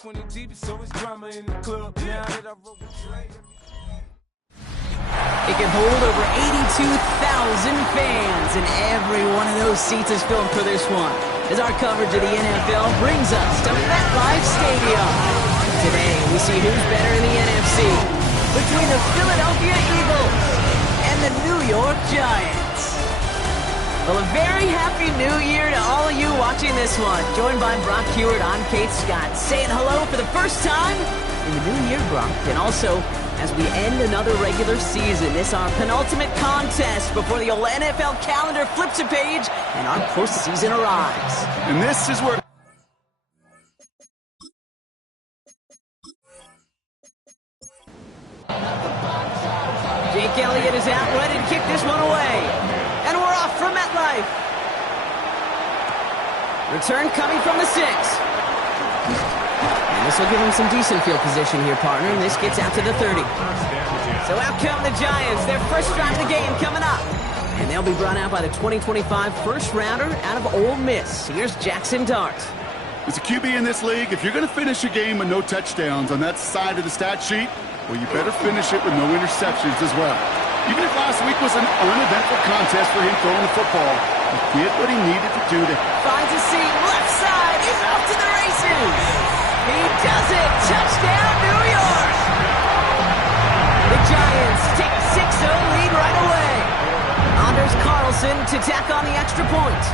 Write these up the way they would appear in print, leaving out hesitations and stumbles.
20 deep, so it's drama in the club. Now that I wrote with Dre. It can hold over 82,000 fans, and every one of those seats is filled for this one, as our coverage of the NFL brings us to MetLife Stadium. Today, we see who's better in the NFC between the Philadelphia Eagles and the New York Giants. Well, a very happy New Year to all of you watching this one. Joined by Brock Hewitt, I'm Kate Scott, saying hello for the first time in the new year, Brock, and also as we end another regular season. This is our penultimate contest before the old NFL calendar flips a page and our postseason arrives. And this is where... Jake Elliott is out, ready to kick this one away. And we're off from MetLife. Return coming from the 6. And this will give him some decent field position here, partner, and this gets out to the 30. So out come the Giants, their first drive of the game coming up. And they'll be brought out by the 2025 first-rounder out of Ole Miss. Here's Jackson Dart. As a QB in this league, if you're going to finish a game with no touchdowns on that side of the stat sheet, well, you better finish it with no interceptions as well. Even if last week was an uneventful contest for him throwing the football, he did what he needed to do to... Finds a seam, left side, he's off to the races. He does it! Touchdown, New York! The Giants take a 6-0 lead right away. Anders Carlson to tack on the extra point.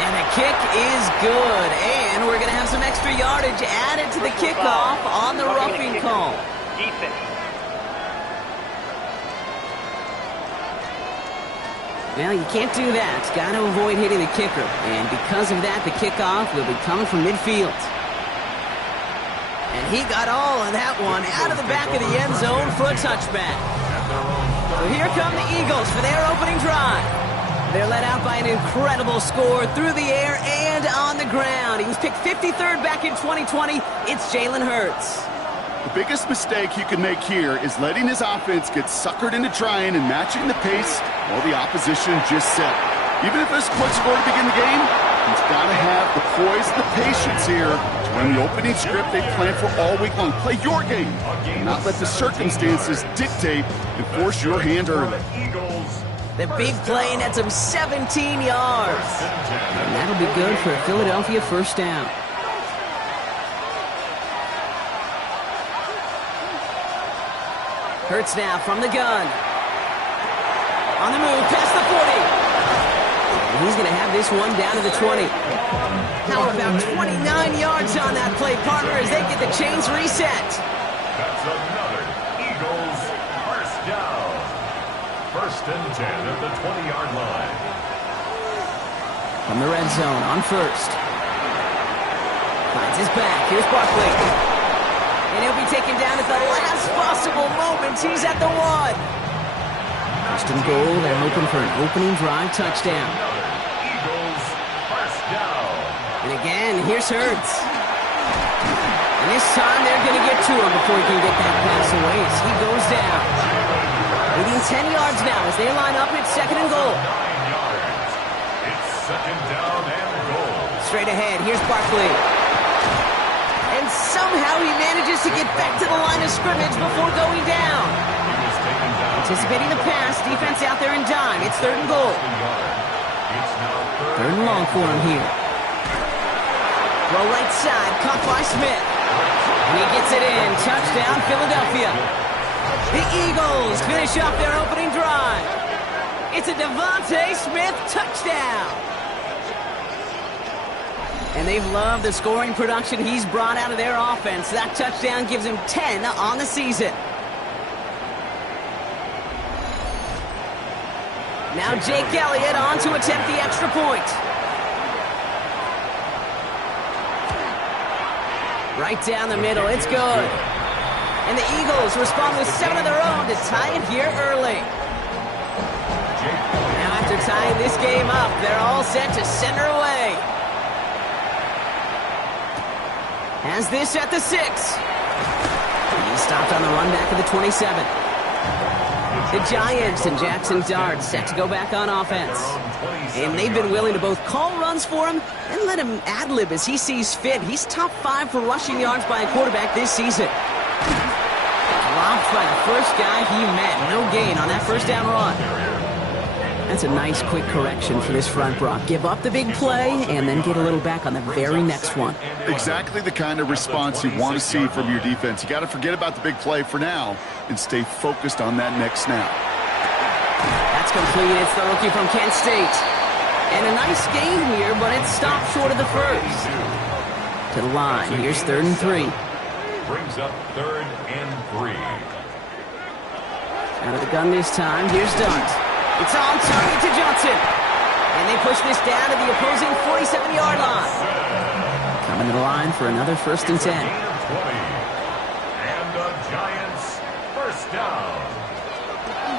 And the kick is good. And we're going to have some extra yardage added to the kickoff on the roughing call. Well, you can't do that. Got to avoid hitting the kicker. And because of that, the kickoff will be coming from midfield. And he got all of that one out of the back of the end zone for a touchback. So here come the Eagles for their opening drive. They're led out by an incredible score through the air and on the ground. He was picked 53rd back in 2020. It's Jalen Hurts. The biggest mistake he could make here is letting his offense get suckered into trying and matching the pace while the opposition just set. Even if there's a quick score to begin the game, he's got to have the poise and the patience here to run the opening script they planned for all week long. Play your game, and not let the circumstances dictate and force your hand early. The big play nets him 17 yards. And that'll be good for a Philadelphia first down. Hurts now from the gun. On the move, past the 40. And he's going to have this one down to the 20. How about 29 yards on that play, partner, as they get the chains reset. That's another Eagles first down. First and 10 at the 20-yard line. From the red zone on first. Finds his back. Here's Barkley. And he'll be taken down at the last possible moment. He's at the 1. First and goal. They're hoping for an opening drive touchdown. Eagles first down. And again, here's Hurts. And this time they're going to get to him before he can get that pass away as he goes down. Leading 10 yards now as they line up at second and goal. 9 yards. It's second down and goal. Straight ahead, here's Barkley. And somehow he manages to get back to the line of scrimmage before going down. Anticipating the pass, defense out there in dime. It's third and goal. Third and long for him here. Throw right side, caught by Smith. And he gets it in. Touchdown, Philadelphia. The Eagles finish off their opening drive. It's a Devontae Smith touchdown. And they've loved the scoring production he's brought out of their offense. That touchdown gives him 10 on the season. Now Jake Elliott on to attempt the extra point. Right down the middle, it's good. And the Eagles respond with 7 of their own to tie it here early. Now after tying this game up, they're all set to send her away. Has this at the 6. He's stopped on the run back of the 27. The The Giants and Jackson Dart set to go back on offense. And they've been willing to both call runs for him and let him ad-lib as he sees fit. He's top 5 for rushing yards by a quarterback this season. Dropped by the first guy he met. No gain on that first down run. That's a nice quick correction for this front, Brock. Give up the big play and then get a little back on the very next one. Exactly the kind of response you want to see from your defense. You got to forget about the big play for now and stay focused on that next snap. That's complete. It's the rookie from Kent State. And a nice gain here, but it's stopped short of the first. To the line. Here's 3rd and 3. Brings up 3rd and 3. Out of the gun this time. Here's Dart. It's on target to Johnson. And they push this down to the opposing 47-yard line. Coming to the line for another 1st and 10. And the Giants first down.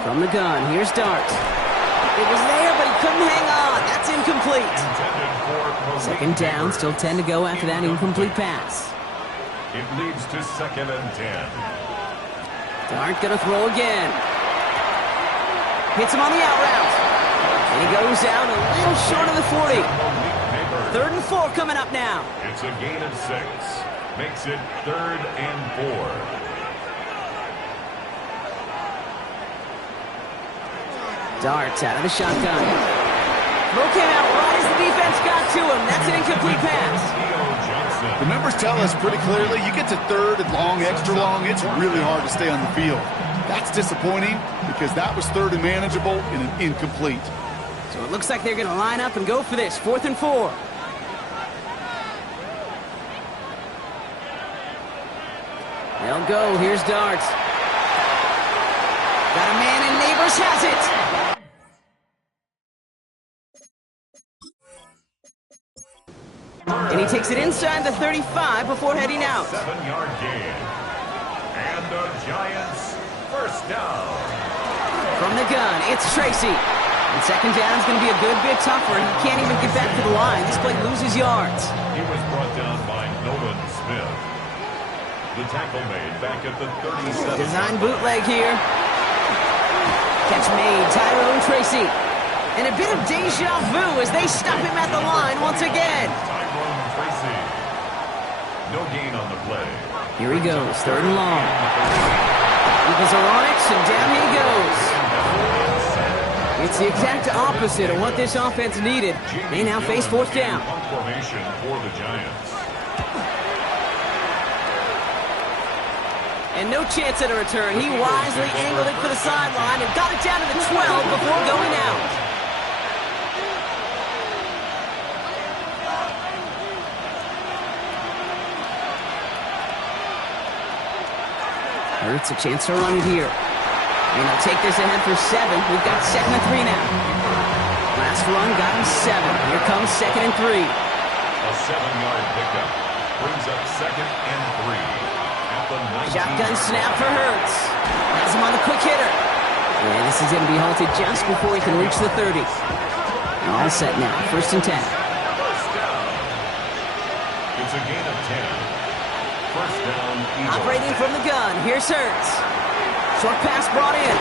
From the gun, here's Dart. It was there, but he couldn't hang on. That's incomplete. 2nd down, still 10 to go after that incomplete pass. It leads to 2nd and 10. Dart gonna throw again. Hits him on the out route. And he goes out a little short of the 40. 3rd and 4 coming up now. It's a gain of 6. Makes it 3rd and 4. Dart out of the shotgun. Throw came out right as the defense got to him. That's an incomplete pass. The numbers tell us pretty clearly, you get to 3rd and long, extra long, it's really hard to stay on the field. That's disappointing because that was 3rd and manageable in an incomplete. So it looks like they're going to line up and go for this. 4th and 4. They'll go. Here's Dart. Got a man and Neighbors has it. And he takes it inside the 35 before heading out. 7-yard gain. And the Giants first down. From the gun, it's Tracy. And 2nd down is going to be a good bit tougher. He can't even get back to the line. This play loses yards. He was brought down by Nolan Smith. The tackle made back at the 37. Design bootleg here. Catch made, Tyrone Tracy. And a bit of deja vu as they stop him at the line once again. Tyrone Tracy. No gain on the play. Here he goes, 3rd and long. Eagles are on it, and down he goes. It's the exact opposite of what this offense needed. They now face 4th down. Formation for the Giants. And no chance at a return. He wisely angled it for the sideline and got it down to the 12 before going out. Hurts a chance to run it here. And they'll take this ahead for 7. We've got 2nd and 3 now. Last run got him 7. Here comes 2nd and 3. A 7-yard pickup brings up 2nd and 3. At the 19. Shotgun snap for Hurts. Has him on the quick hitter. And this is going to be halted just before he can reach the 30. All set now. 1st and 10. First down. It's a gain of 10. First down, Eagles. Operating from the gun. Here's Hurts. Short pass brought in.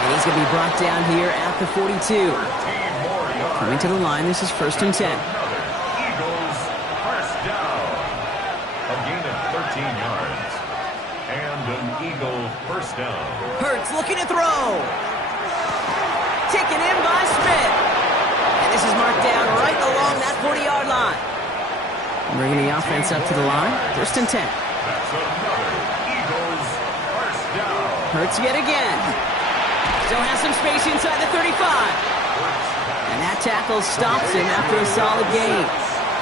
And he's going to be brought down here at the 42. Coming to the line, this is 1st and 10. Eagles, first down. A gain of 13 yards. And an Eagle first down. Hurts looking to throw. Taken in by Smith. And this is marked down right along that 40-yard line. Bringing the offense up to the line. 1st and 10. That's another Eagles first down. Hurts yet again. Still has some space inside the 35. And that tackle stops him after a solid gain.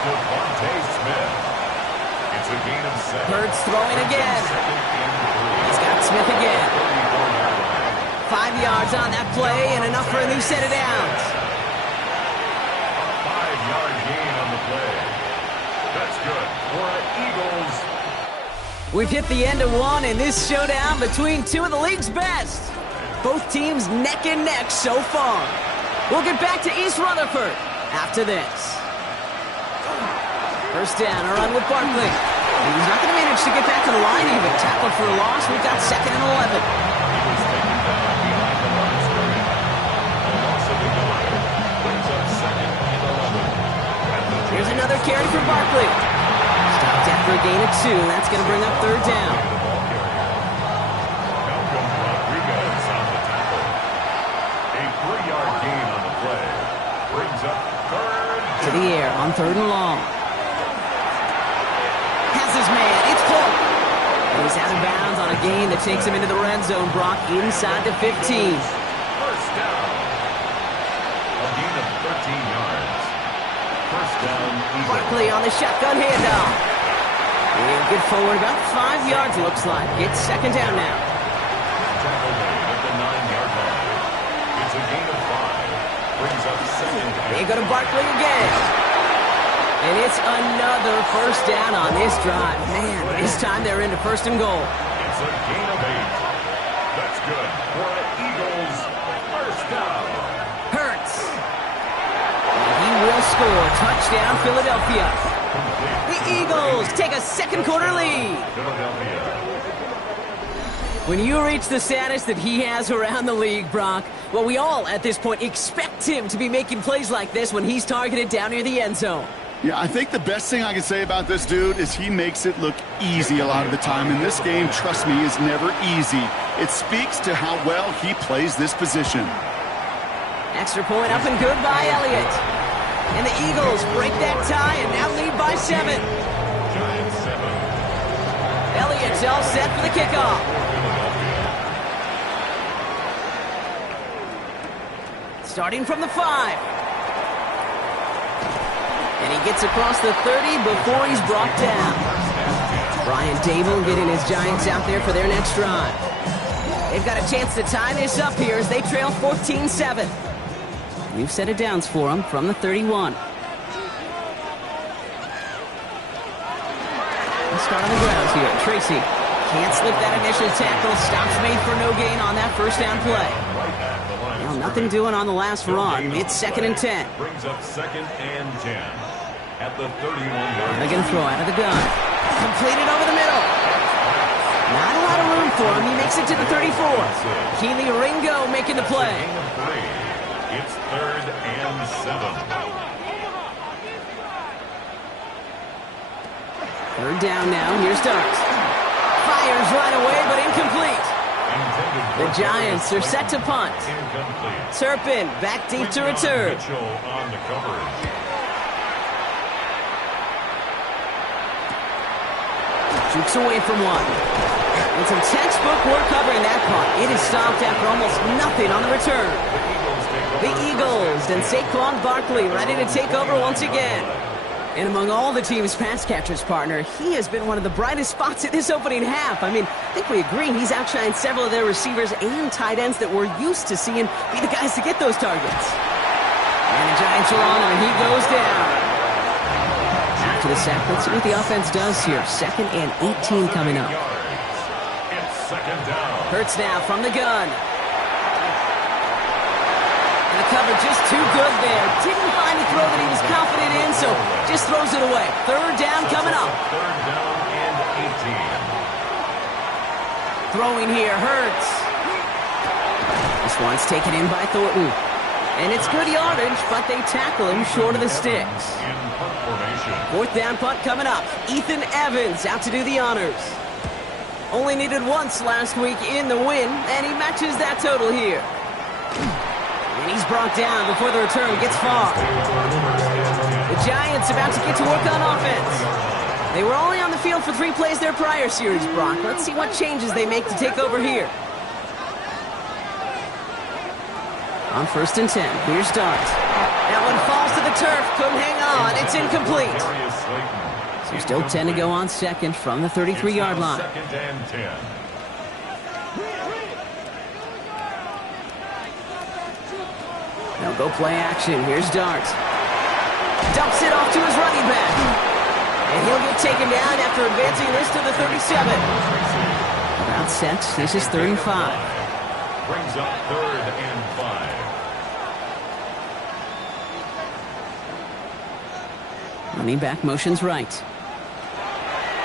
Devontae Smith. It's a gain of 7. Hurts throwing again. He's got Smith again. 5 yards on that play and enough for a new set of downs. A 5-yard gain on the play. That's good for Eagles. We've hit the end of one in this showdown between two of the league's best. Both teams neck and neck so far. We'll get back to East Rutherford after this. First down, a run with Barkley. And he's not going to manage to get back to the line even. Tackled for a loss. We've got 2nd and 11. carry for Barkley. Stopped after a gain of 2. That's going to bring up third down. Rodriguez on the tackle. A 3-yard gain on the play. Brings up third To the air on third and long. Has his man. It's Polk. And he's out of bounds on a gain that takes him into the red zone, Brock, inside the 15. First down. A gain of 13 yards. First down, Eagles. Barkley on the shotgun handoff. And good forward, about 5 yards, looks like. It's second down now. Tackle made at the 9-yard line. It's a gain of 5. Brings up second down. They go to Barkley again. And it's another first down on this drive. Man, this time they're into first and goal. It's a gain of 8. That's good for the Eagles. First down. Hurts. And he will score. Touchdown, Philadelphia. The Eagles take a second quarter lead. Philadelphia. When you reach the status that he has around the league, Brock, well, we all at this point expect him to be making plays like this when he's targeted down near the end zone. Yeah, I think the best thing I can say about this dude is he makes it look easy a lot of the time. And this game, trust me, is never easy. It speaks to how well he plays this position. Extra point up and good by Elliott. And the Eagles break that tie and now lead by 7. Giants 7. Elliott's all set for the kickoff. Starting from the 5. And he gets across the 30 before he's brought down. Brian Dable getting his Giants out there for their next drive. They've got a chance to tie this up here as they trail 14-7. New set of downs for them from the 31. Let's start on the grounds here. Tracy can't slip that initial tackle. Stops made for no gain on that first down play. Well, nothing doing on the last run. It's second and 10. Brings up second and 10 at the 31-yard They're going to throw out of the gun. Completed over the middle. Not a lot of room for him. He makes it to the 34. Keely Ringo making the play. Gain of 3. It's third and 7. Third down now. Here's Darts. Fires right away, but incomplete. The Giants are set to punt. Incomplete. Turpin back deep to return. Mitchell on the coverage. Jukes away from one. And some textbook work covering that punt. It is stopped after almost nothing on the return. The Eagles and Saquon Barkley ready to take over once again. And among all the team's pass catchers, partner, he has been one of the brightest spots in this opening half. I mean, I think we agree he's outshined several of their receivers and tight ends that we're used to seeing be the guys to get those targets. And the Giants are on him, and he goes down. After the sack, let's see what the offense does here. Second and 18 coming up. It's second down. Hurts now from the gun. And the cover just too good there. Didn't find a throw that he was confident in, so just throws it away. Third down coming up. Third down and 18. Throwing here, Hurts. This one's taken in by Thornton. And it's good yardage, but they tackle him short of the sticks. In punt formation. Fourth down punt coming up. Ethan Evans out to do the honors. Only needed once last week in the win, and he matches that total here. And he's brought down before the return gets far. The Giants about to get to work on offense. They were only on the field for 3 plays their prior series, Brock. Let's see what changes they make to take over here. On first and 10, here's Dart. That one falls to the turf, couldn't hang on, it's incomplete. So still 10 to go on second from the 33-yard line. Second and 10. They'll go play action, here's Dart. Dumps it off to his running back. And he'll get taken down after advancing this to the 37. About set, this is 3 and 5. Brings up third and 5. Running back motions right.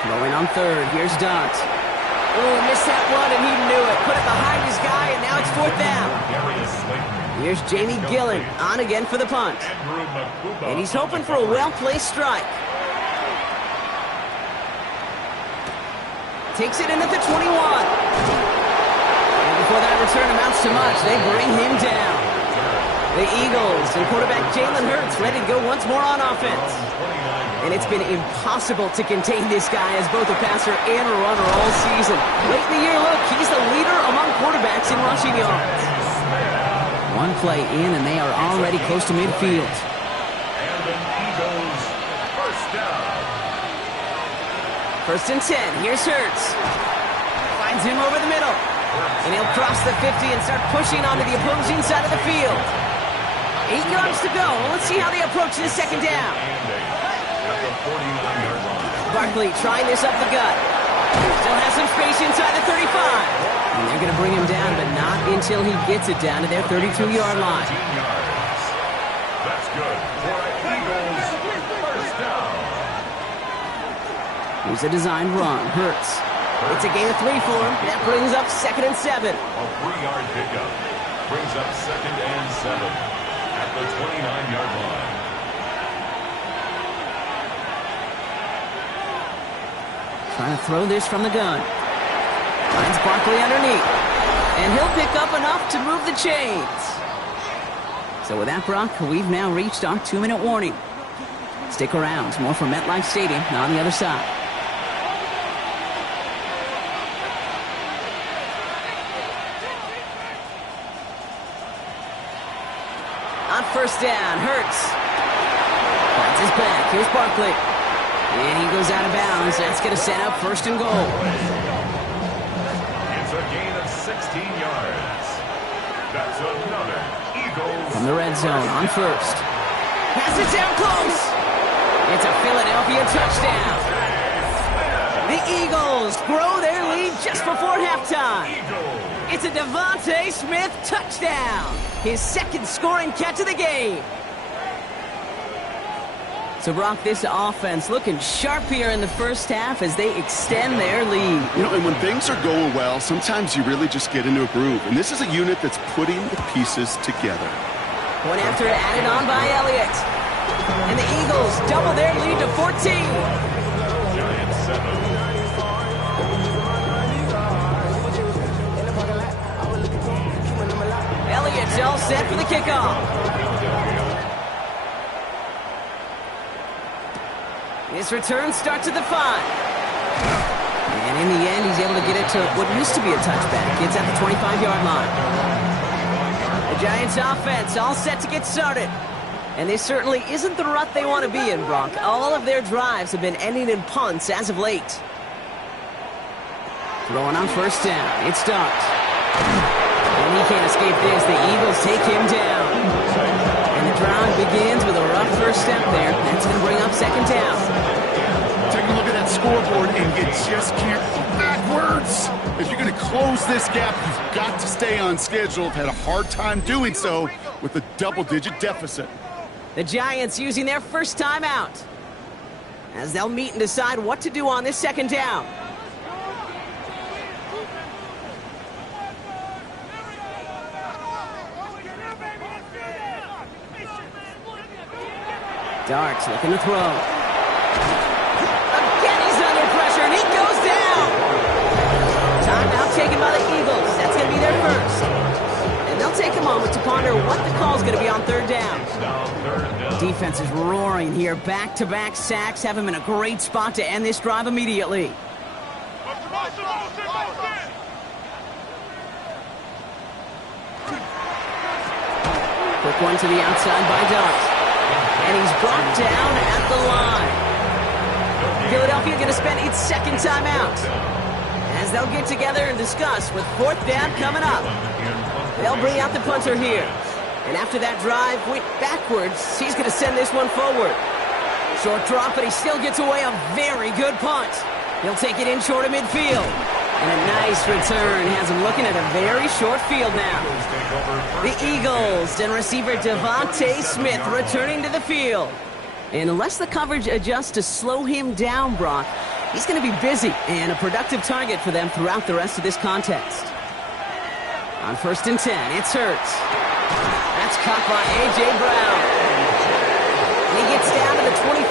Throwing on third. Here's Dart. Oh, missed that one, and he knew it. Put it behind his guy, and now it's fourth down. Here's Jamie Gillen on again for the punt. And he's hoping for a well-placed strike. Takes it in at the 21. And before that return amounts to much, they bring him down. The Eagles and quarterback Jalen Hurts ready to go once more on offense. And it's been impossible to contain this guy as both a passer and a runner all season. Late in the year, look, he's the leader among quarterbacks in rushing yards. One play in, and they are already close to midfield. And the Eagles first down. First and 10. Here's Hurts. Finds him over the middle. And he'll cross the 50 and start pushing onto the opposing side of the field. 8 yards to go. Let's see how they approach this second down. At the 49-yard line. Barkley trying this up the gut. Still has some space inside the 35. And they're going to bring him down, but not until he gets it down to their 32-yard line. 15 yards. That's good for an Eagles first down. Here's a designed run. Hurts. It's a gain of 3 for him. That brings up 2nd and 7. A 3-yard pickup brings up 2nd and 7 at the 29-yard line. Trying to throw this from the gun. Finds Barkley underneath. And he'll pick up enough to move the chains. So with that, Brock, we've now reached our 2-minute warning. Stick around. More from MetLife Stadium on the other side. On first down, Hurts. Finds his back. Here's Barkley. And he goes out of bounds. That's going to set up 1st and goal. It's a gain of 16 yards. That's another Eagles. From the red zone on first. Pass it down close. It's a Philadelphia touchdown. The Eagles grow their lead just before halftime. It's a Devontae Smith touchdown. His 2nd scoring catch of the game. So, Brock, this offense looking sharp here in the first half as they extend their lead. You know, and when things are going well, sometimes you really just get into a groove. And this is a unit that's putting the pieces together. One after added on by Elliott. And the Eagles double their lead to 14. Giants 7. Elliott's all set for the kickoff. This return starts at the 5. And in the end, he's able to get it to what used to be a touchback. It's at the 25-yard line. The Giants offense all set to get started. And this certainly isn't the rut they want to be in, Brock. All of their drives have been ending in punts as of late. Throwing on first down. It starts. And he can't escape this. The Eagles take him down. And the drive begins with a rough first step there. That's going to bring up 2nd down. Take a look at that scoreboard, and you just can't go backwards. If you're going to close this gap, you've got to stay on schedule. Had a hard time doing so with a double-digit deficit. The Giants using their first timeout as they'll meet and decide what to do on this 2nd down. Darts looking to throw. Again, he's under pressure, and he goes down. Timeout taken by the Eagles. That's going to be their first. And they'll take a moment to ponder what the call is going to be on 3rd down. Defense is roaring here. Back-to-back sacks have him in a great spot to end this drive immediately. Quick one to the outside by Darts. And he's brought down at the line. Philadelphia going to spend its 2nd timeout as they'll get together and discuss with 4th down coming up. They'll bring out the punter here. And after that drive went backwards, he's going to send this one forward. Short drop, but he still gets away a very good punt. He'll take it in short of midfield. And a nice return has him looking at a very short field now. The Eagles and receiver Devontae Smith returning to the field. And unless the coverage adjusts to slow him down, Brock, he's going to be busy and a productive target for them throughout the rest of this contest. On 1st and 10, it's Hurts. That's caught by A.J. Brown. And he gets down to the 24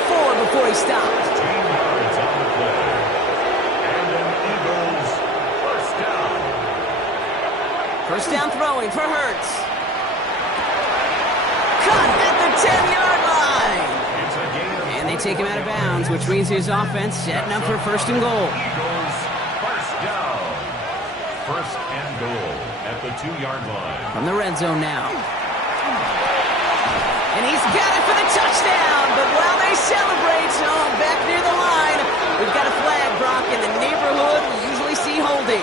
before he stops. 10 yards on the play. And an Eagles First down throwing for Hurts. Caught at the 10-yard line. And they take him out of bounds, which means his offense setting up for first and goal. Eagles first down. First and goal at the 2-yard line. From the red zone now. And he's got it for the touchdown. But while they celebrate, back near the line, we've got a flag, Brock, in the neighborhood we usually see holding.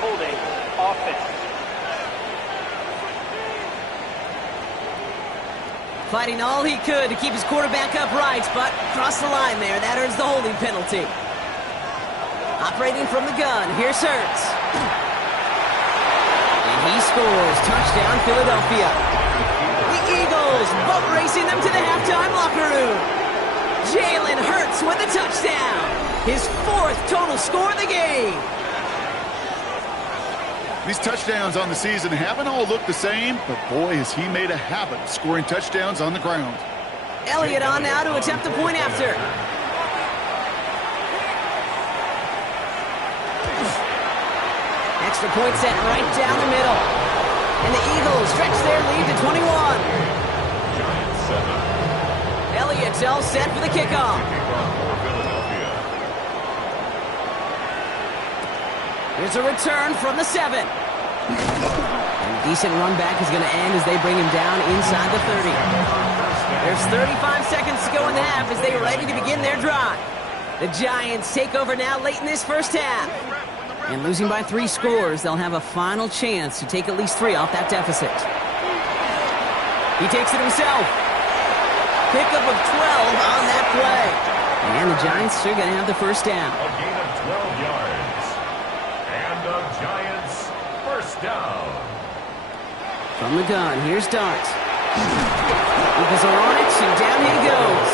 Holding offense. Fighting all he could to keep his quarterback upright, but crossed the line there. That earns the holding penalty. Operating from the gun, here's Hurts. And he scores. Touchdown, Philadelphia. The Eagles boat racing them to the halftime locker room. Jalen Hurts with a touchdown. His 4th total score of the game. These touchdowns on the season haven't all looked the same, but boy, has he made a habit of scoring touchdowns on the ground. Elliott on now to attempt the point after. Extra point set right down the middle. And the Eagles stretch their lead to 21. Giants 7. Elliott's all set for the kickoff. Here's a return from the 7. And a decent run back is going to end as they bring him down inside the 30. There's 35 seconds to go in the half as they are ready to begin their drive. The Giants take over now late in this first half. And losing by 3 scores, they'll have a final chance to take at least 3 off that deficit. He takes it himself. Pickup of 12 on that play. And the Giants are going to have the first down. A gain of 12 yards. And the Giants first down. From the gun, here's Dart. Eagles are on it, and down he goes.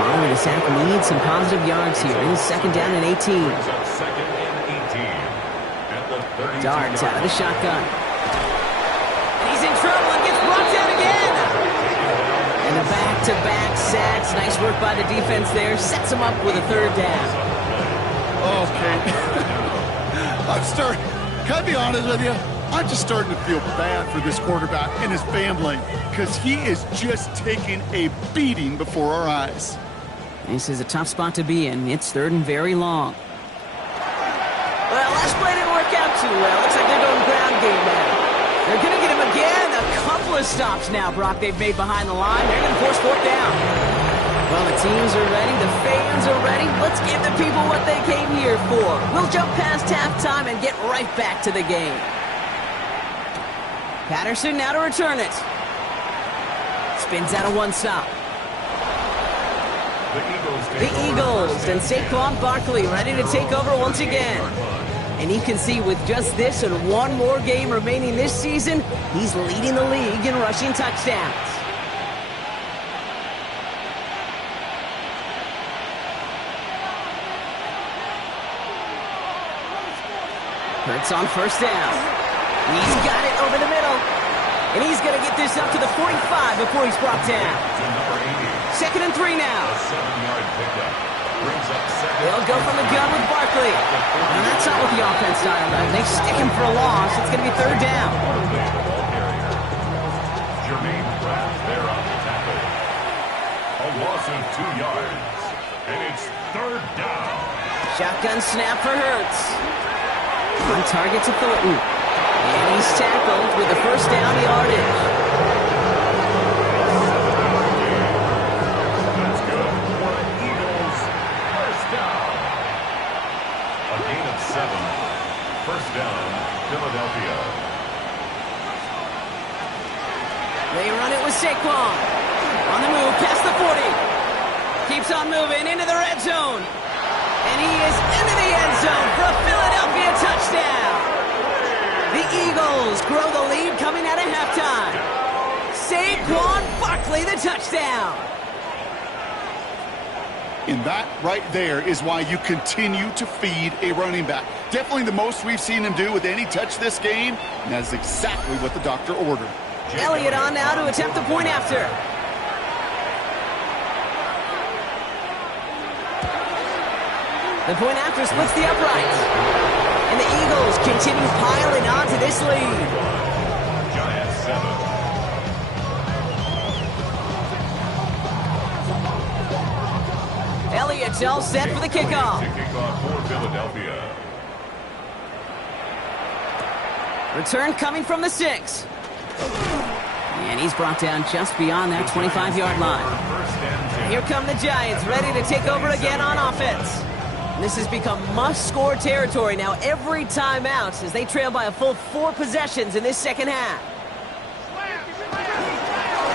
Following the sack needs some positive yards here. It is second down and 18. Second and 18 at the 32 Darts out of the shotgun. And he's in trouble and gets brought down again. And the back-to-back sacks. Nice work by the defense there. Sets him up with a third down. Okay. Can I be honest with you? I'm just starting to feel bad for this quarterback and his family because he is just taking a beating before our eyes. This is a tough spot to be in. It's third and very long. Well, last play didn't work out too well. Looks like they're going ground game now. They're going to get him again. A couple of stops now, Brock, they've made behind the line. They're going to force 4th down. Well, the teams are ready. The fans are ready. Let's give the people what they came here for. We'll jump past halftime and get right back to the game. Patterson now to return it. Spins out of 1 stop. The Eagles and Saquon Barkley ready to take over once again. And you can see with just this and 1 more game remaining this season, he's leading the league in rushing touchdowns. Hurts on first down. He's got it over the middle. And he's going to get this up to the 45 before he's brought down. Second and 3 now. They'll go from the gun with Barkley. And that's not what the offense dialed up. They stick him for a loss. It's going to be third down. Jermaine Pratt there on the tackle. A loss of 2 yards. And it's third down. Shotgun snap for Hurts. On target to Thornton. And he's tackled with the first down yardage. That's good for the Eagles. First down. A gain of 7. First down, Philadelphia. They run it with Saquon. On the move, past the 40. Keeps on moving into the red zone. And he is into the end zone for a Philadelphia touchdown. The Eagles grow the lead coming out of halftime. Saquon Barkley, the touchdown. And that right there is why you continue to feed a running back. Definitely the most we've seen him do with any touch this game, and that's exactly what the doctor ordered. Elliott on now to attempt the point after. The point after splits the uprights. And the Eagles continue piling on to this lead. Giants 7. Elliott's all set for the kickoff. To kick off for Philadelphia. Return coming from the 6. And he's brought down just beyond that 25-yard line. First and 10. Here come the Giants, ready to take over again on offense. This has become must-score territory now every time out as they trail by a full 4 possessions in this second half.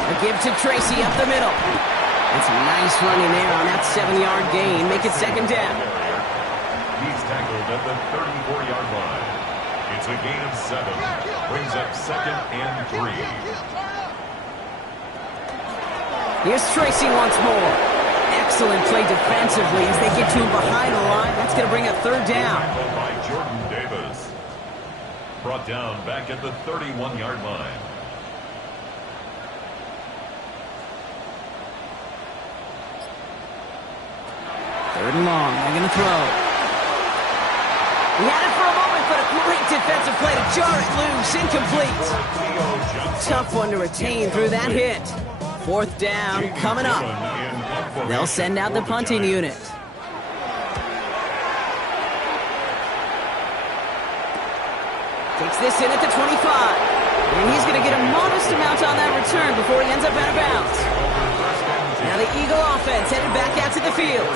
A give to Tracy up the middle. And some nice running there on that 7-yard gain. Make it second down. He's tackled at the 34-yard line. It's a gain of 7. Brings up second and 3. Here's Tracy once more. Excellent play defensively as they get to him behind the line. That's going to bring a third down. Tackled by Jordan Davis. Brought down back at the 31-yard line. Third and long. They're going to throw. He had it for a moment, but a great defensive play to jar it loose. Incomplete. Tough one to retain through that hit. Fourth down coming up. They'll send out the punting unit. Takes this in at the 25. And he's going to get a modest amount on that return before he ends up out of bounds. Now the Eagle offense headed back out to the field.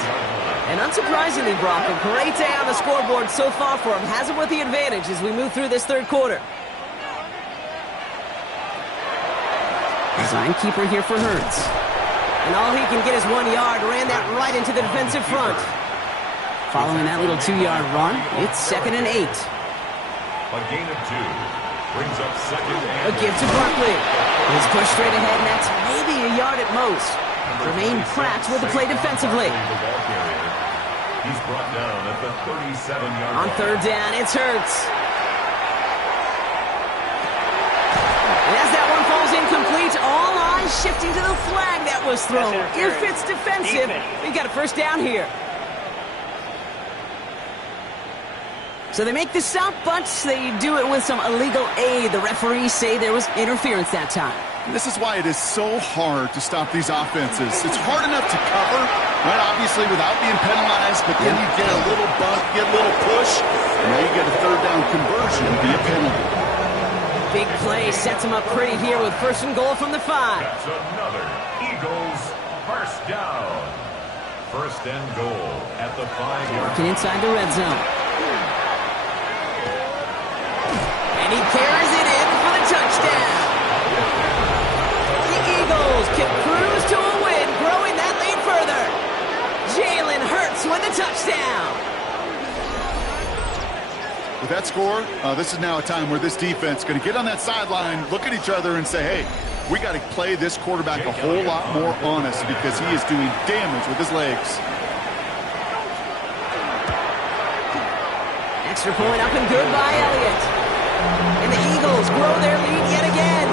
And unsurprisingly, Brock, a great day on the scoreboard so far for him. Has him with the advantage as we move through this third quarter. Design keeper here for Hurts. And all he can get is 1 yard. Ran that right into the defensive front. Following that little 2-yard run, it's second and 8. A gain of 2. Brings up second and A give to Barkley. He's pushed straight ahead, and that's maybe a yard at most. Jermaine Pratt with the play defensively. He's brought down at the 37-yard line. On third down, it's Hurts. And as that one falls incomplete, all eyes shifting to the flag that was thrown. If it's defensive, we got a first down here. So they make the stop, but they do it with some illegal aid. The referees say there was interference that time. This is why it is so hard to stop these offenses. It's hard enough to cover, right, obviously, without being penalized, but then you get a little bump, get a little push, and now you get a third down conversion via penalty. Big play sets him up pretty here with first and goal from the 5. That's another Eagles first down. First and goal at the 5-yard Working inside the red zone. And he carries it in for the touchdown. The Eagles can cruise to a win, growing that lead further. Jalen Hurts with a touchdown. With that score, this is now a time where this defense is going to get on that sideline, look at each other, and say, hey, we got to play this quarterback a whole lot more honest because he is doing damage with his legs. Extra point up and good by Elliott. And the Eagles grow their lead yet again.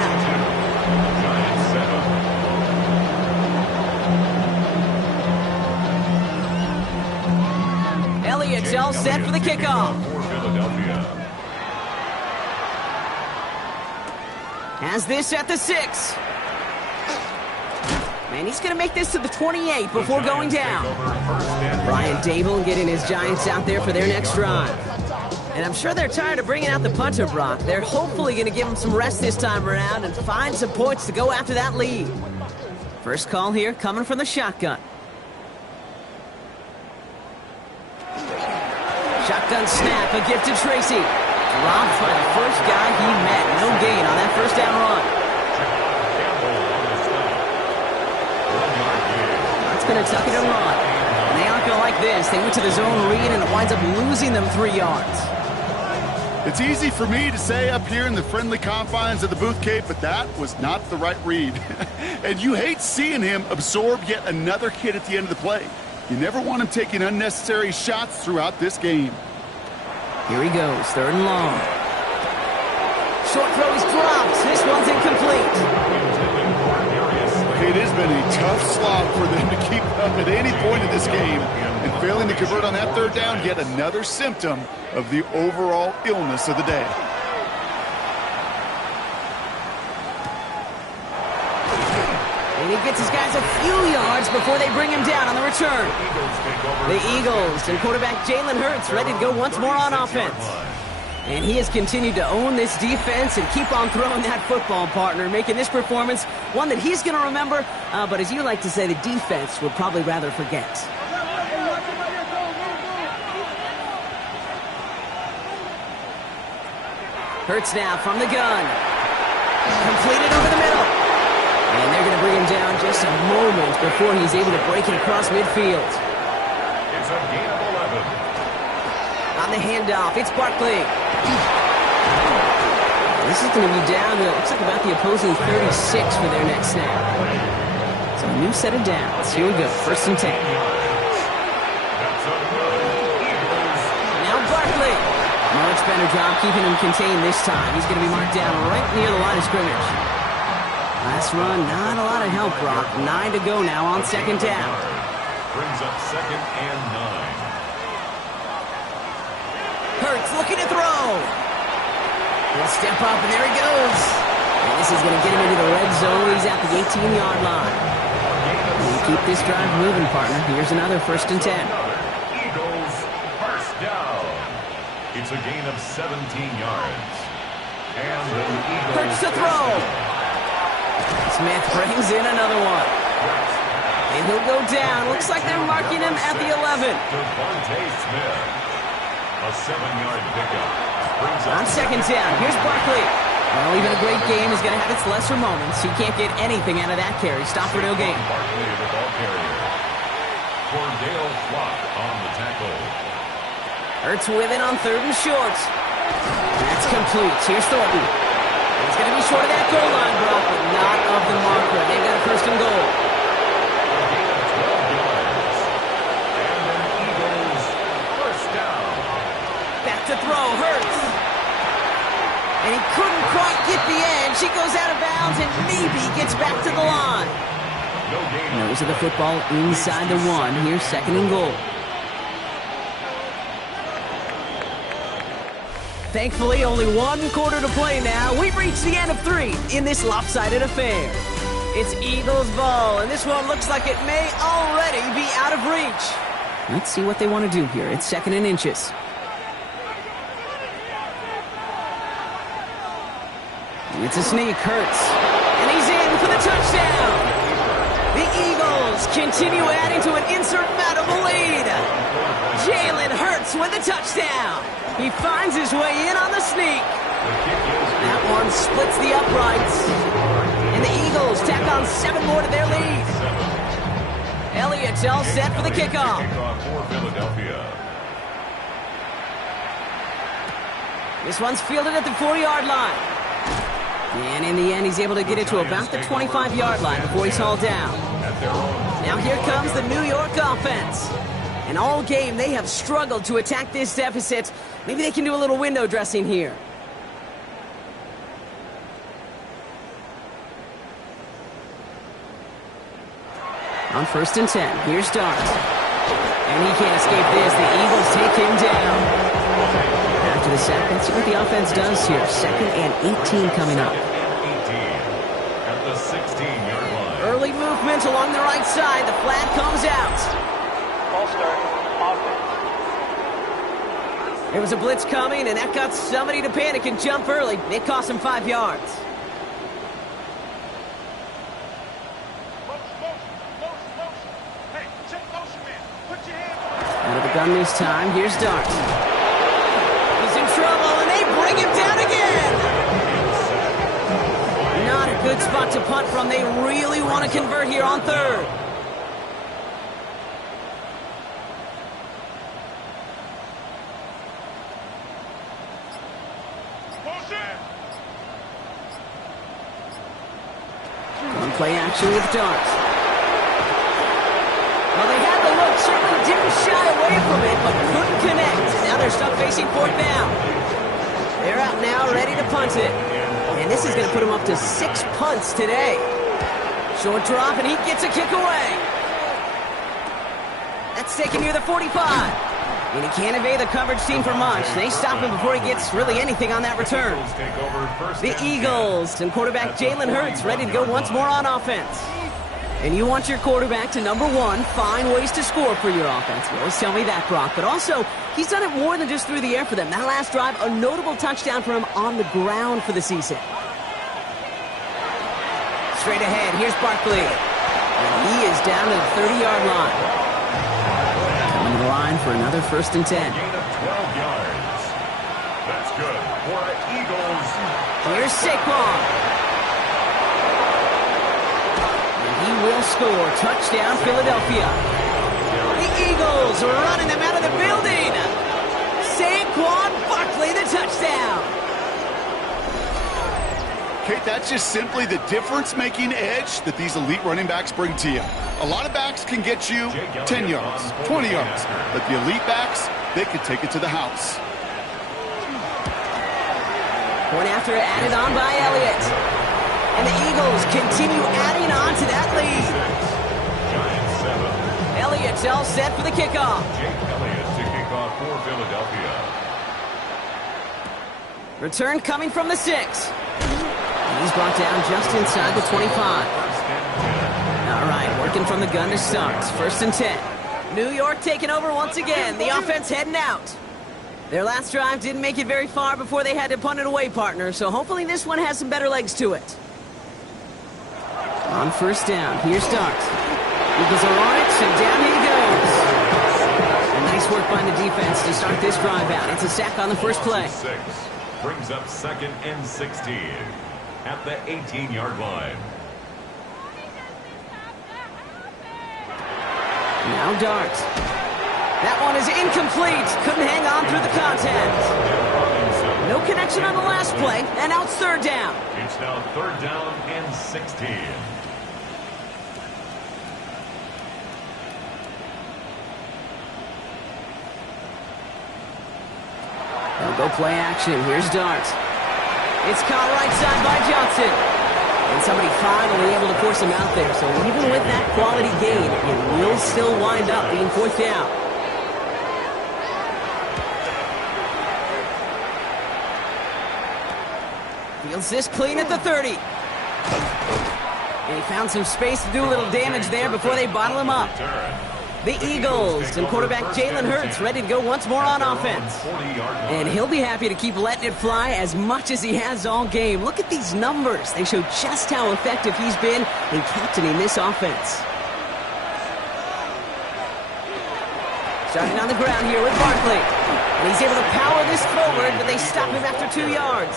Elliott's all set for the kickoff. Has this at the 6. And he's going to make this to the 28 before going down. Brian Dable getting his Giants out there for their next drive. And I'm sure they're tired of bringing out the punter, Brock. They're hopefully going to give him some rest this time around and find some points to go after that lead. First call here coming from the shotgun. Shotgun snap, a gift to Tracy. Dropped by the first guy he met. No gain on that first down run. That's going to tuck it and run. And they aren't going to like this. They went to the zone read, and it winds up losing them 3 yards. It's easy for me to say up here in the friendly confines of the Booth Cape, but that was not the right read. And you hate seeing him absorb yet another hit at the end of the play. You never want him taking unnecessary shots throughout this game. Here he goes, third and long. Short throw is dropped. This one's incomplete. It has been a tough tough slog for them to keep up at any point in this game. And failing to convert on that third down, yet another symptom of the overall illness of the day. And he gets his guys a few yards before they bring him down on the return. The Eagles and quarterback Jalen Hurts ready to go once more on offense. And he has continued to own this defense and keep on throwing that football, partner, making this performance one that he's going to remember, but as you like to say, the defense would probably rather forget. Hurts now from the gun. Completed over the middle. And they're going to bring him down just a moment before he's able to break it across midfield. It's a gain of 11. On the handoff, it's Barkley. This is going to be down to, it looks like about the opposing 36 for their next snap. So a new set of downs. Here we go, 1st and 10. Now Barkley. Much better job keeping him contained this time. He's going to be marked down right near the line of scrimmage. Last run, not a lot of help, Brock. 9 to go now on 2nd down. Brings up 2nd and 9. Hurts looking to throw. He'll step up, and there he goes. And this is going to get him into the red zone. He's at the 18-yard line. And keep this drive moving, partner. Here's another 1st and 10. Eagles first down. It's a gain of 17 yards. And the Eagles Hurts to throw. Smith brings in another one. And he'll go down. Looks like they're marking him at the 11. Devontae Smith. A 7-yard pickup. On 2nd down, here's Barkley. Well, even a great game is going to have its lesser moments. He can't get anything out of that carry. Stop for no gain. Barkley, the ball carrier. Cordell Flock on the tackle. Hurts with it on 3rd and short. That's complete. Here's Thornton. He's going to be short of that goal line, Brock, but not of the marker. They've got a 1st and goal. A gain of 12 yards. And then Eagles first down. Back to throw, Hurts. And he couldn't quite get the edge. He goes out of bounds and maybe gets back to the line. No gain. Nose of the football inside the 1. Here's 2nd and goal. Thankfully, only 1 quarter to play now. We've reached the end of 3 in this lopsided affair. It's Eagles ball, and this one looks like it may already be out of reach. Let's see what they want to do here. It's 2nd and inches. It's a sneak, Hurts. And he's in for the touchdown. The Eagles continue adding to an insurmountable lead. Jalen Hurts with a touchdown. He finds his way in on the sneak. That one splits the uprights. And the Eagles tack on 7 more to their lead. Elliott's all set for the kickoff. Kickoff for Philadelphia. This one's fielded at the 4-yard line. And in the end, he's able to get it to about the 25-yard line before he's hauled down. Now here comes the New York offense. And all game, they have struggled to attack this deficit. Maybe they can do a little window dressing here. On 1st and 10, here's Dart. And he can't escape this. The Eagles take him down. After the sack, let's see what the offense does here. 2nd and 18 coming up. 18 at the 16-yard line. Early movement along the right side. The flag comes out. False start. Offense. There was a blitz coming, and that got somebody to panic and jump early. It cost him 5 yards. Out of the gun this time, here's Dart. He's in trouble, and they bring him down again. Not a good spot to punt from. They really want to convert here on 3rd. On play action with Dart. Well, they had the look, certainly didn't shy away from it, but couldn't connect. And now they're stuck facing 4th down. They're out now, ready to punt it. And this is going to put them up to 6 punts today. Short drop, and he gets a kick away. That's taken near the 45. And he can't evade the coverage team for much. They stop him before he gets really anything on that return. The Eagles and quarterback Jalen Hurts ready to go once more on offense. And you want your quarterback to, number one, find ways to score for your offense. You always tell me that, Brock. But also, he's done it more than just through the air for them. That last drive, a notable touchdown for him on the ground for the season. Straight ahead, here's Barkley. And he is down to the 30-yard line. Coming to the line for another 1st and 10. Gain of 12 yards. That's good for the Eagles. Here's Saquon. He will score. Touchdown, Philadelphia. The Eagles running them out of the building. Saquon Barkley, the touchdown. Kate, that's just simply the difference-making edge that these elite running backs bring to you. A lot of backs can get you 10 yards, 20 yards, but the elite backs, they can take it to the house. Point after added on by Elliott. And the Eagles continue adding on to that lead. Elliott's all set for the kickoff. Jake Elliott to kick off for Philadelphia. Return coming from the 6. He's brought down just inside the 25. All right, working from the gun to start. 1st and 10. New York taking over once again. The offense heading out. Their last drive didn't make it very far before they had to punt it away, partner. So hopefully this one has some better legs to it. On 1st down, here's Dart. Eagles are on it, and down he goes. And nice work by the defense to start this drive out. It's a sack on the first play. 6 brings up 2nd and 16 at the 18-yard line. Now Dart. That one is incomplete. Couldn't hang on through the contact. No connection on the last play, and now it's 3rd down. It's now 3rd down and 16. They'll go play action. Here's Dart. It's caught right side by Johnson. And somebody finally able to force him out there. So even with that quality gain, it will still wind up being 4th down. Fields this clean at the 30. And he found some space to do a little damage there before they bottle him up. The Eagles and quarterback Jalen Hurts ready to go once more on offense. And he'll be happy to keep letting it fly as much as he has all game. Look at these numbers. They show just how effective he's been in captaining this offense. Starting on the ground here with Barkley. And he's able to power this forward, but they stop him after 2 yards.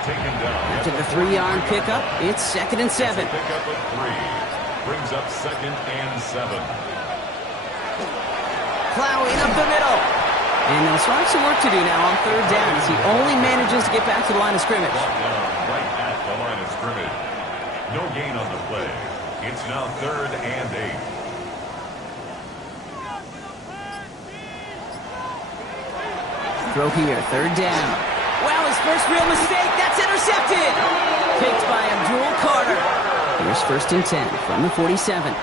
After the 3-yard pickup, it's 2nd and 7. Pickup of 3 brings up 2nd and 7. Plowing up the middle. And they'll start some work to do now on 3rd down as he only manages to get back to the line of scrimmage. Right at the line of scrimmage. No gain on the play. It's now 3rd and 8. Throw here, 3rd down. Wow, his first real mistake. That's intercepted. Picked by Abdul Carter. Here's 1st and 10 from the 47. The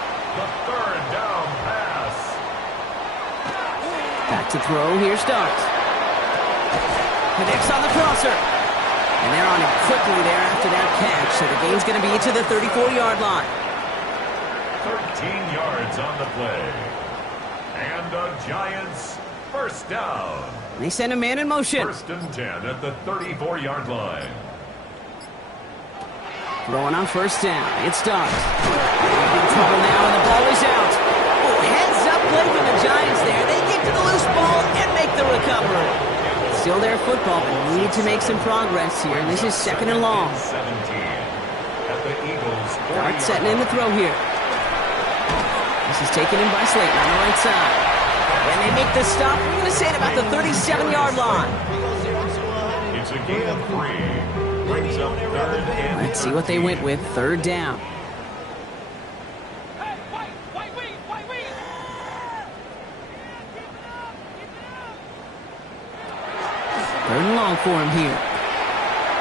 3rd down pass. Back to throw, here's Dart. Connects on the crosser. And they're on it quickly there after that catch. So the gain's going to be to the 34-yard line. 13 yards on the play. And the Giants 1st down. And they send a man in motion. 1st and 10 at the 34-yard line. Throwing on 1st down. It's Dart. In trouble now, and the ball is out. Oh, heads up play from the Giants there. They get to the loose ball and make the recovery. Still their football, but need to make some progress here. And this is 2nd and long. 17 at the Eagles. Dart setting in the throw here. This is taken in by Slayton on the right side. And they make the stop. We're going to say at about the 37-yard line. It's a gain of 3. Brings up 3rd and Let's see what they went with. 3rd down. Third and long for him here.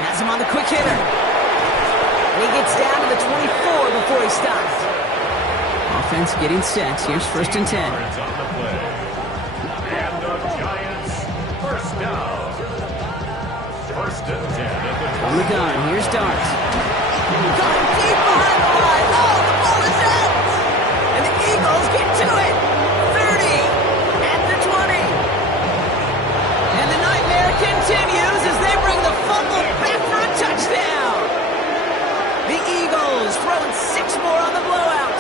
Has him on the quick hitter. And he gets down to the 24 before he stopped. Offense getting set. Here's 1st and 10. Yards on the play. And the Giants first down. 1st and 10 at the On the gun, here's Dart. Going deep behind the line. Oh, the ball is out. And the Eagles get to it. 30 at the 20. And the nightmare continues as they bring the fumble back for a touchdown. The Eagles throwing 6 more on the blowout.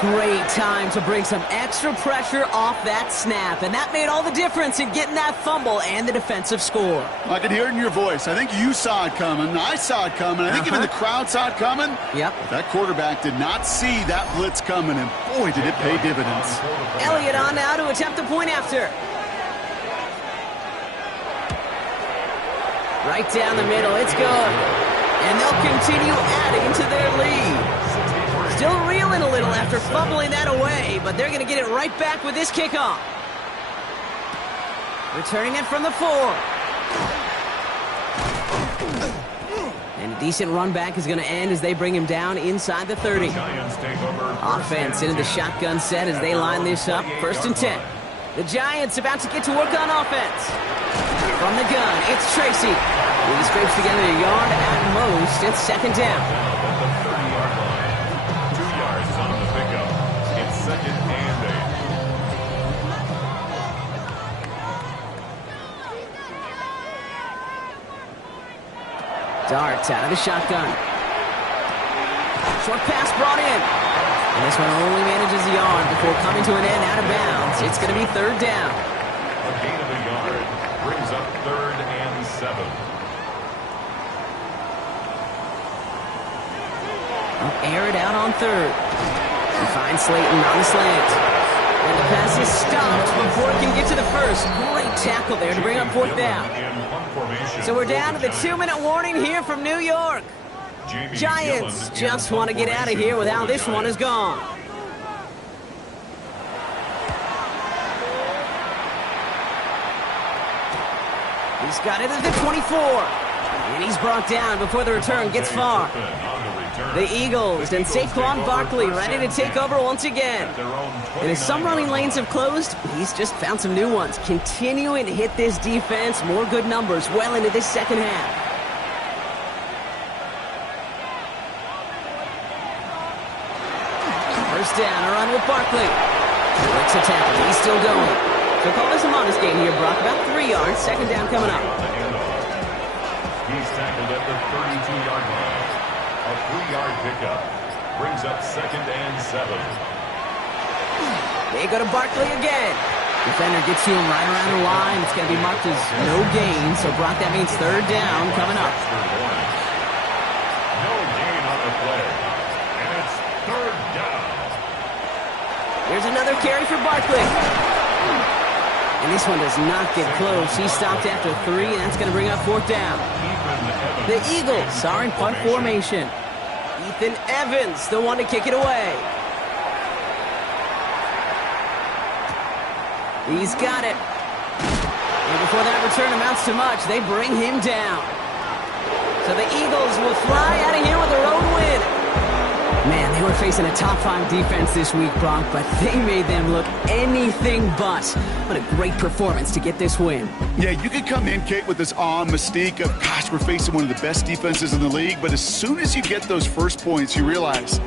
Great time to bring some extra pressure off that snap, and that made all the difference in getting that fumble and the defensive score. I could hear it in your voice. I think you saw it coming. I saw it coming. I think even the crowd saw it coming. Yep. That quarterback did not see that blitz coming, and boy, did it pay dividends. Elliott on now to attempt a point after. Right down the middle, it's good. And they'll continue adding to their lead. Still reeling a little after fumbling that away, but they're going to get it right back with this kickoff. Returning it from the 4. And a decent run back is going to end as they bring him down inside the 30. Offense into the shotgun set as they line this up. 1st and 10. The Giants about to get to work on offense. From the gun, it's Tracy. He scrapes together a yard at most. It's 2nd down. At the 30-yard line. 2 yards on the pickup. It's 2nd and 8. Dart out of the shotgun. Short pass brought in. And this one only manages a yard before coming to an end out of bounds. It's going to be 3rd down. A gain of a yard brings up 3rd and 7. Air it out on 3rd. He finds Slayton on the slant. And the pass is stopped before it can get to the 1st. Great tackle there to bring up 4th down. So we're down to the 2-minute warning here from New York. Giants just want to get out of here with how this one is gone. He's got it at the 24. And he's brought down before the return gets far. The Eagles and Saquon Barkley ready to take over once again. And as some running lanes have closed, he's just found some new ones. Continuing to hit this defense, more good numbers well into this 2nd half. First down, a run with Barkley. Breaks a tackle, he's still going. So call this a modest gain here, Brock. About 3 yards, 2nd down coming up. He's tackled at the 32-yard line. A 3-yard pickup brings up 2nd and 7. They go to Barkley again. Defender gets to him right around the line. It's going to be marked as no gain. So, Brock, that means 3rd down coming up. No gain on the play. And it's 3rd down. Here's another carry for Barkley. And this one does not get close. He stopped after 3, and that's going to bring up 4th down. The Eagles are in punt formation. Ethan Evans, the one to kick it away. He's got it. And before that return amounts to much, they bring him down. So the Eagles will fly out of here with a road win. Man, they were facing a top 5 defense this week, Brock, but they made them look anything but. What a great performance to get this win. Yeah, you could come in, Kate, with this awe and mystique of, gosh, we're facing one of the best defenses in the league, but as soon as you get those first points, you realize